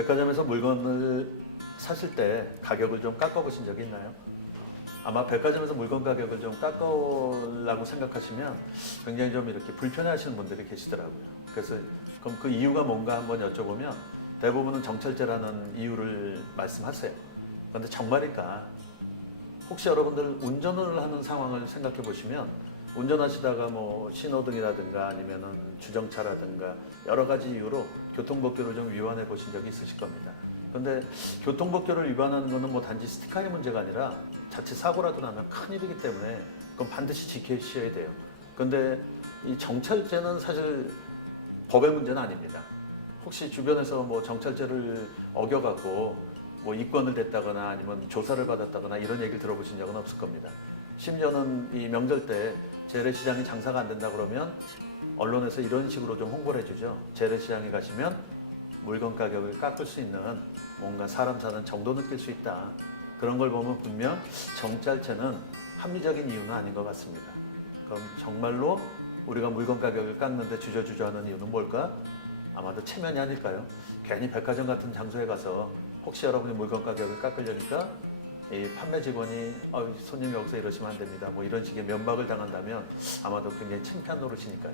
백화점에서 물건을 사실 때 가격을 좀 깎아보신 적이 있나요? 아마 백화점에서 물건 가격을 좀 깎으려고 생각하시면 굉장히 좀 이렇게 불편해하시는 분들이 계시더라고요. 그래서 그럼 그 이유가 뭔가 한번 여쭤보면 대부분은 정찰제라는 이유를 말씀하세요. 그런데 정말일까? 혹시 여러분들 운전을 하는 상황을 생각해 보시면 운전하시다가 뭐 신호등이라든가 아니면은 주정차라든가 여러 가지 이유로 교통법규를 좀 위반해 보신 적이 있으실 겁니다. 그런데 교통법규를 위반하는 것은 뭐 단지 스티커의 문제가 아니라 자칫 사고라도 나면 큰일이기 때문에 그건 반드시 지키셔야 돼요. 그런데 이 정찰제는 사실 법의 문제는 아닙니다. 혹시 주변에서 뭐 정찰제를 어겨갖고 뭐 입건을 됐다거나 아니면 조사를 받았다거나 이런 얘기를 들어보신 적은 없을 겁니다. 심지어는 이 명절 때 재래시장이 장사가 안 된다 그러면 언론에서 이런 식으로 좀 홍보를 해주죠. 재래시장에 가시면 물건 가격을 깎을 수 있는 뭔가 사람 사는 정도 느낄 수 있다. 그런 걸 보면 분명 정찰제는 합리적인 이유는 아닌 것 같습니다. 그럼 정말로 우리가 물건 가격을 깎는데 주저주저하는 이유는 뭘까? 아마도 체면이 아닐까요? 괜히 백화점 같은 장소에 가서 혹시 여러분이 물건 가격을 깎으려니까 이 판매 직원이 손님 여기서 이러시면 안 됩니다. 뭐 이런 식의 면박을 당한다면 아마도 굉장히 창피한 노릇이니까요.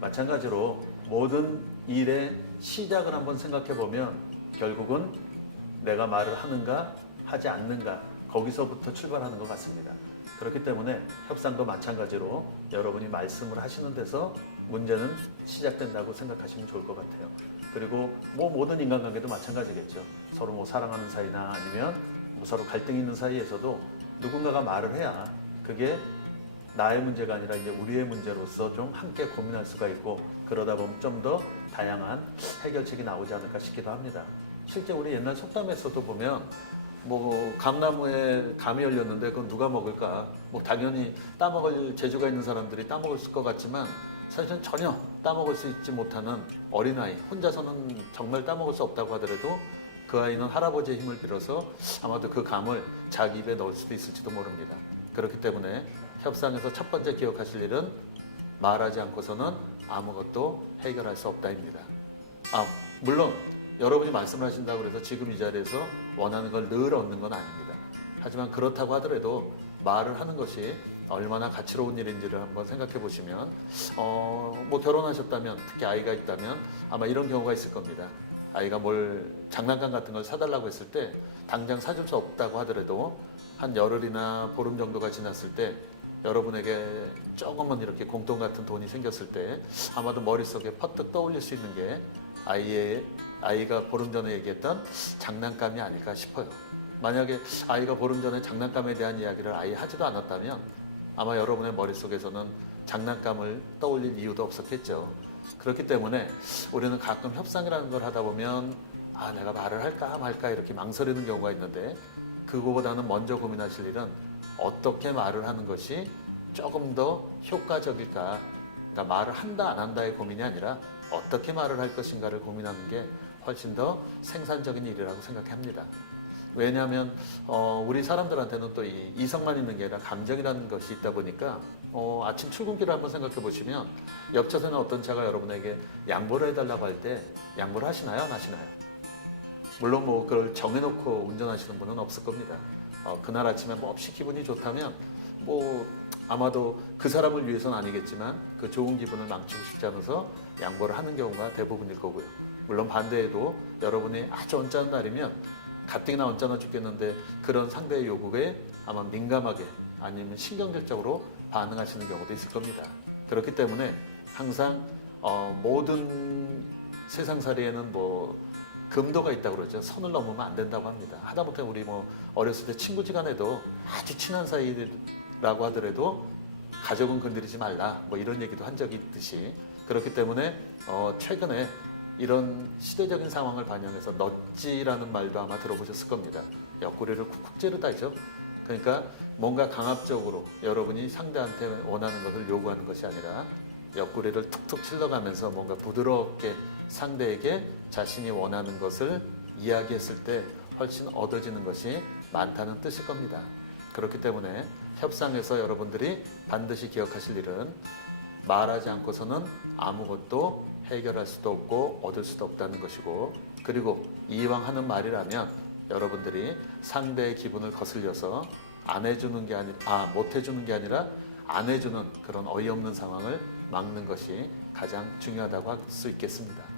마찬가지로 모든 일의 시작을 한번 생각해 보면 결국은 내가 말을 하는가 하지 않는가 거기서부터 출발하는 것 같습니다. 그렇기 때문에 협상도 마찬가지로 여러분이 말씀을 하시는 데서 문제는 시작된다고 생각하시면 좋을 것 같아요. 그리고 뭐 모든 인간관계도 마찬가지겠죠. 서로 뭐 사랑하는 사이나 아니면 뭐 서로 갈등 있는 사이에서도 누군가가 말을 해야 그게 나의 문제가 아니라 이제 우리의 문제로서 좀 함께 고민할 수가 있고 그러다 보면 좀 더 다양한 해결책이 나오지 않을까 싶기도 합니다. 실제 우리 옛날 속담에서도 보면 뭐 감나무에 감이 열렸는데 그건 누가 먹을까? 뭐 당연히 따먹을 재주가 있는 사람들이 따먹을 것 같지만 사실은 전혀 따먹을 수 있지 못하는 어린아이 혼자서는 정말 따먹을 수 없다고 하더라도 그 아이는 할아버지의 힘을 빌어서 아마도 그 감을 자기 입에 넣을 수도 있을지도 모릅니다. 그렇기 때문에 협상에서 첫 번째 기억하실 일은 말하지 않고서는 아무것도 해결할 수 없다입니다. 물론 여러분이 말씀을 하신다고 해서 지금 이 자리에서 원하는 걸 늘 얻는 건 아닙니다. 하지만 그렇다고 하더라도 말을 하는 것이 얼마나 가치로운 일인지를 한번 생각해 보시면 뭐 결혼하셨다면 특히 아이가 있다면 아마 이런 경우가 있을 겁니다. 아이가 뭘 장난감 같은 걸 사달라고 했을 때 당장 사줄 수 없다고 하더라도 한 열흘이나 보름 정도가 지났을 때 여러분에게 조금은 이렇게 공돈 같은 돈이 생겼을 때 아마도 머릿속에 퍼뜩 떠올릴 수 있는 게 아이가 보름 전에 얘기했던 장난감이 아닐까 싶어요. 만약에 아이가 보름 전에 장난감에 대한 이야기를 아예 하지도 않았다면 아마 여러분의 머릿속에서는 장난감을 떠올릴 이유도 없었겠죠. 그렇기 때문에 우리는 가끔 협상이라는 걸 하다 보면 내가 말을 할까 말까 이렇게 망설이는 경우가 있는데 그거보다는 먼저 고민하실 일은 어떻게 말을 하는 것이 조금 더 효과적일까. 그러니까 말을 한다 안 한다의 고민이 아니라 어떻게 말을 할 것인가를 고민하는 게 훨씬 더 생산적인 일이라고 생각합니다. 왜냐하면 우리 사람들한테는 또 이 이성만 있는 게 아니라 감정이라는 것이 있다 보니까 아침 출근길을 한번 생각해 보시면 옆 차선에 어떤 차가 여러분에게 양보를 해달라고 할 때 양보를 하시나요 안 하시나요? 물론 뭐 그걸 정해놓고 운전하시는 분은 없을 겁니다. 그날 아침에 몹시 기분이 좋다면 뭐 아마도 그 사람을 위해서는 아니겠지만 그 좋은 기분을 망치고 싶지 않아서 양보를 하는 경우가 대부분일 거고요. 물론 반대에도 여러분이 아주 언짢은 날이면 가뜩이나 언짢아 죽겠는데 그런 상대의 요구에 아마 민감하게 아니면 신경질적으로 반응하시는 경우도 있을 겁니다. 그렇기 때문에 항상 모든 세상살이에는 뭐 금도가 있다고 그러죠. 선을 넘으면 안 된다고 합니다. 하다못해 우리 뭐 어렸을 때 친구지간에도 아주 친한 사이라고 하더라도 가족은 건드리지 말라 뭐 이런 얘기도 한 적이 있듯이 그렇기 때문에 최근에 이런 시대적인 상황을 반영해서 넛지라는 말도 아마 들어보셨을 겁니다. 옆구리를 쿡쿡 찌르다죠. 그러니까 뭔가 강압적으로 여러분이 상대한테 원하는 것을 요구하는 것이 아니라 옆구리를 툭툭 찔러가면서 뭔가 부드럽게 상대에게 자신이 원하는 것을 이야기했을 때 훨씬 얻어지는 것이 많다는 뜻일 겁니다. 그렇기 때문에 협상에서 여러분들이 반드시 기억하실 일은 말하지 않고서는 아무것도 해결할 수도 없고 얻을 수도 없다는 것이고 그리고 이왕 하는 말이라면 여러분들이 상대의 기분을 거슬려서 안 해주는 게 못 해주는 게 아니라 안 해주는 그런 어이없는 상황을 막는 것이 가장 중요하다고 할 수 있겠습니다.